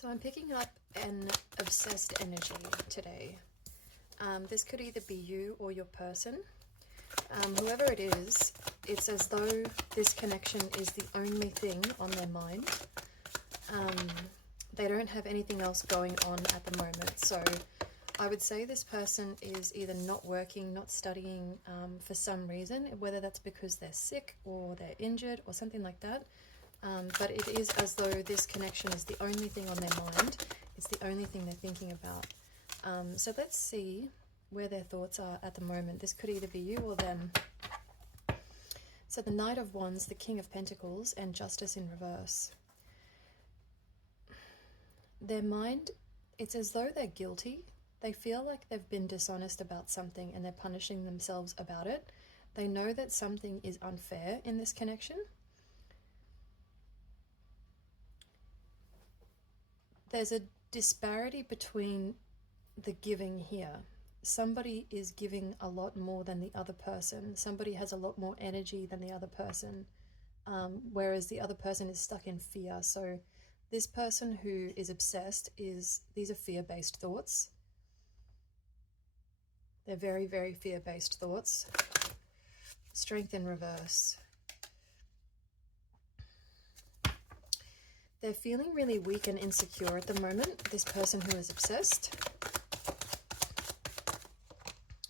So I'm picking up an obsessed energy today. This could either be you or your person. Whoever it is, it's as though this connection is the only thing on their mind. They don't have anything else going on at the moment. So I would say this person is either not working, not studying for some reason, whether that's because they're sick or they're injured or something like that. But it is as though this connection is the only thing on their mind. It's the only thing they're thinking about. So let's see where their thoughts are at the moment. This could either be you or them. So the Knight of Wands, the King of Pentacles, and Justice in reverse. Their mind, it's as though they're guilty. They feel like they've been dishonest about something and they're punishing themselves about it. They know that something is unfair in this connection. There's a disparity between the giving here. Somebody is giving a lot more than the other person. Somebody has a lot more energy than the other person, whereas the other person is stuck in fear. So this person who is obsessed these are fear-based thoughts. They're very, very fear-based thoughts. Strength in reverse. They're feeling really weak and insecure at the moment, this person who is obsessed.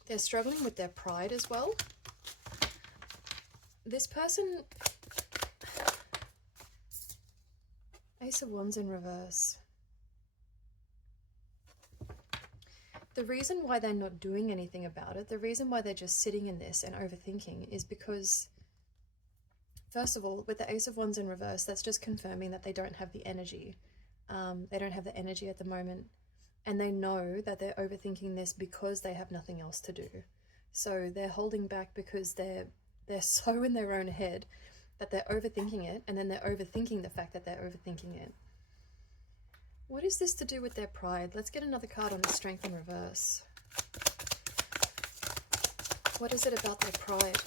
They're struggling with their pride as well. This person, Ace of Wands in reverse. The reason why they're not doing anything about it, the reason why they're just sitting in this and overthinking is because, first of all, with the Ace of Wands in reverse, that's just confirming that they don't have the energy. They don't have the energy at the moment. And they know that they're overthinking this because they have nothing else to do. So they're holding back because they're so in their own head that they're overthinking it, and then they're overthinking the fact that they're overthinking it. What is this to do with their pride? Let's get another card on the Strength in reverse. What is it about their pride?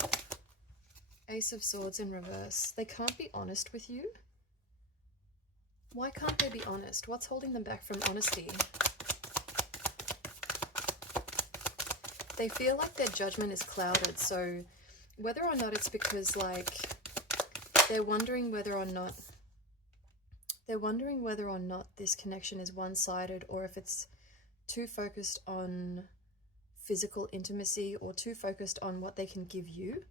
Ace of Swords in reverse. They can't be honest with you. Why can't they be honest? What's holding them back from honesty? They feel like their judgment is clouded. So whether or not it's because like they're wondering whether or not this connection is one-sided, or if it's too focused on physical intimacy or too focused on what they can give you.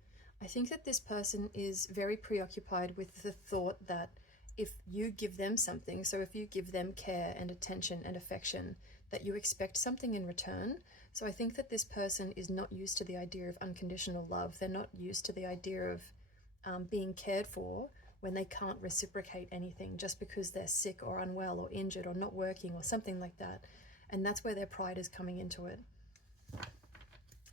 I think that this person is very preoccupied with the thought that if you give them something, so if you give them care and attention and affection, that you expect something in return. So I think that this person is not used to the idea of unconditional love. They're not used to the idea of being cared for when they can't reciprocate anything just because they're sick or unwell or injured or not working or something like that. And that's where their pride is coming into it.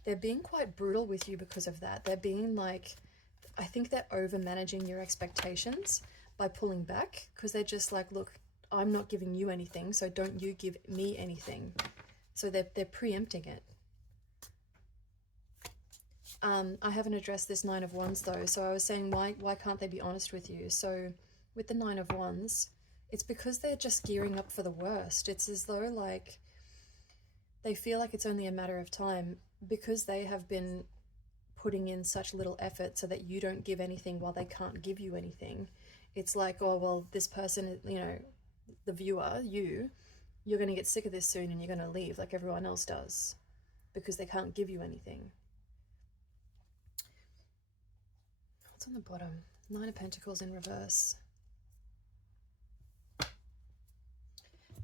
They're being quite brutal with you because of that. They're being like, I think they're over managing your expectations by pulling back, because they're just like, look, I'm not giving you anything, so don't you give me anything. So they're preempting it. I haven't addressed this Nine of Wands though. So I was saying, why can't they be honest with you? So with the Nine of Wands, it's because they're just gearing up for the worst. It's as though like they feel like it's only a matter of time, because they have been putting in such little effort so that you don't give anything while they can't give you anything. It's like, oh, well, this person, you know, the viewer, you're going to get sick of this soon and you're going to leave like everyone else does because they can't give you anything. What's on the bottom? Nine of Pentacles in reverse.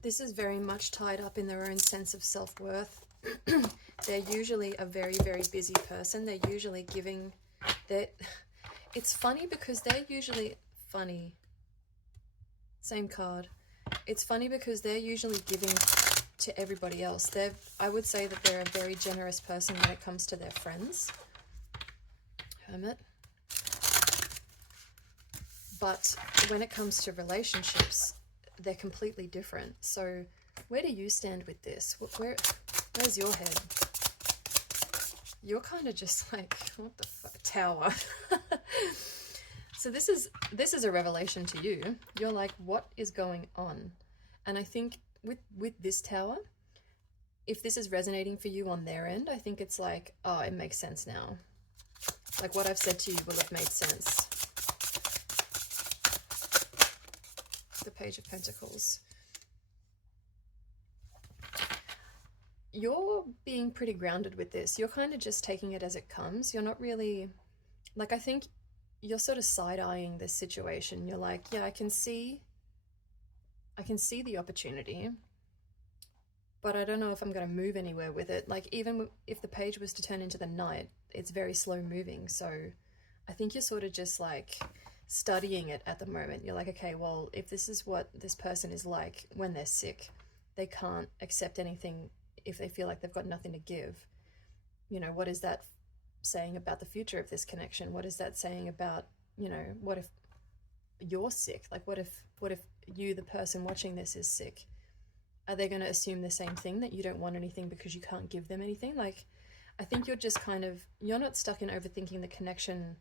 This is very much tied up in their own sense of self-worth. They're usually a very, very busy person. They're usually giving that. It's funny because they're usually funny. Same card. It's funny because they're usually giving to everybody else. I would say that they're a very generous person when it comes to their friends. Hermit. But when it comes to relationships, they're completely different. So where do you stand with this? Where's your head? You're kind of just like, what the fuck? Tower. So this is a revelation to you. You're like, what is going on? And I think with this tower, if this is resonating for you on their end, I think it's like, oh, it makes sense now. Like what I've said to you will have made sense. The Page of Pentacles. You're being pretty grounded with this. You're kind of just taking it as it comes. You're not really, like, I think you're sort of side-eyeing this situation. You're like, yeah, I can see the opportunity, but I don't know if I'm going to move anywhere with it. Like, even if the page was to turn into the Knight, it's very slow moving. So I think you're sort of just like studying it at the moment. You're like, okay, well, if this is what this person is like when they're sick, they can't accept anything if they feel like they've got nothing to give. You know, what is that saying about the future of this connection? What is that saying about, you know, what if you're sick? Like, what if you, the person watching this, is sick? Are they going to assume the same thing, that you don't want anything because you can't give them anything? Like, I think you're just kind of, you're not stuck in overthinking the connection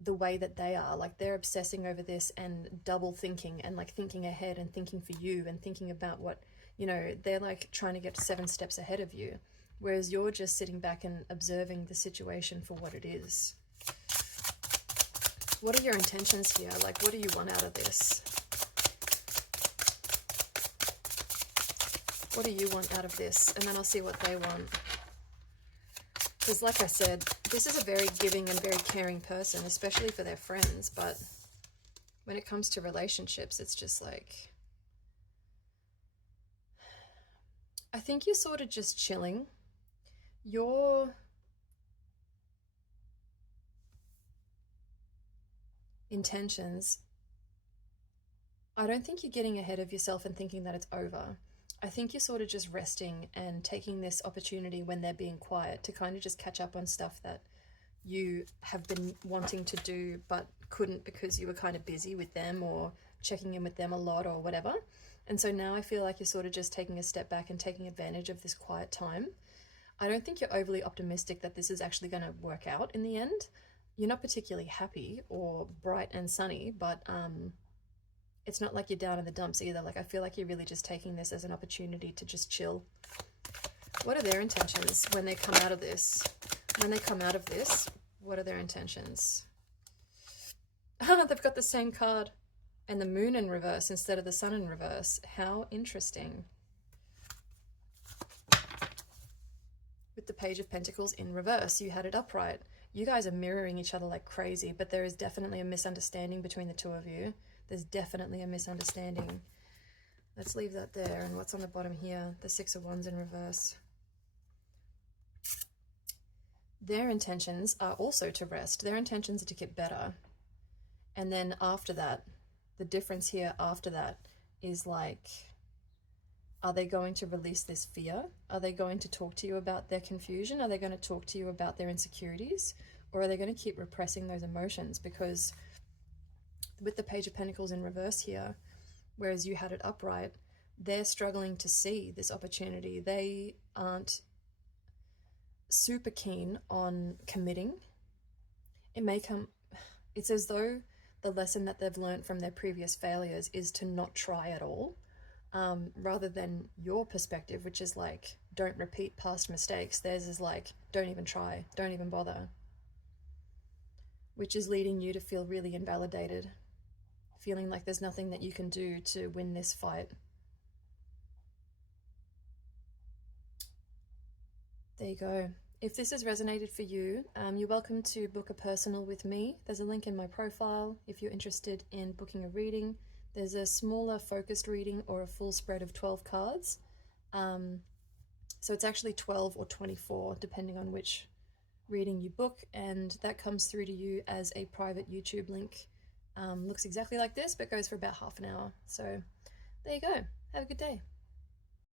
the way that they are. Like, they're obsessing over this and double thinking and like thinking ahead and thinking for you and thinking about what, you know, they're like trying to get 7 steps ahead of you, whereas you're just sitting back and observing the situation for what it is. What are your intentions here? Like, what do you want out of this? What do you want out of this? And then I'll see what they want. Because like I said, this is a very giving and very caring person, especially for their friends. But when it comes to relationships, it's just like, I think you're sort of just chilling. Your intentions, I don't think you're getting ahead of yourself and thinking that it's over. I think you're sort of just resting and taking this opportunity when they're being quiet to kind of just catch up on stuff that you have been wanting to do but couldn't because you were kind of busy with them or checking in with them a lot or whatever. And so now I feel like you're sort of just taking a step back and taking advantage of this quiet time. I don't think you're overly optimistic that this is actually going to work out in the end. You're not particularly happy or bright and sunny, but it's not like you're down in the dumps either. Like, I feel like you're really just taking this as an opportunity to just chill. What are their intentions when they come out of this? When they come out of this, what are their intentions? They've got the same card and the moon in reverse instead of the sun in reverse. How interesting. With the Page of Pentacles in reverse, you had it upright. You guys are mirroring each other like crazy, but there is definitely a misunderstanding between the two of you. There's definitely a misunderstanding. Let's leave that there. And what's on the bottom here? The 6 of Wands in reverse. Their intentions are also to rest. Their intentions are to get better. And then after that, the difference here after that is like, are they going to release this fear? Are they going to talk to you about their confusion? Are they going to talk to you about their insecurities? Or are they going to keep repressing those emotions? Because with the Page of Pentacles in reverse here, whereas you had it upright, they're struggling to see this opportunity. They aren't super keen on committing. It's as though the lesson that they've learned from their previous failures is to not try at all, rather than your perspective, which is like, don't repeat past mistakes. Theirs is like, don't even try, don't even bother, which is leading you to feel really invalidated, feeling like there's nothing that you can do to win this fight. There you go. If this has resonated for you, you're welcome to book a personal with me. There's a link in my profile if you're interested in booking a reading. There's a smaller focused reading or a full spread of 12 cards. So it's actually 12 or 24, depending on which reading you book, and that comes through to you as a private YouTube link. Looks exactly like this, but goes for about half an hour. So there you go. Have a good day.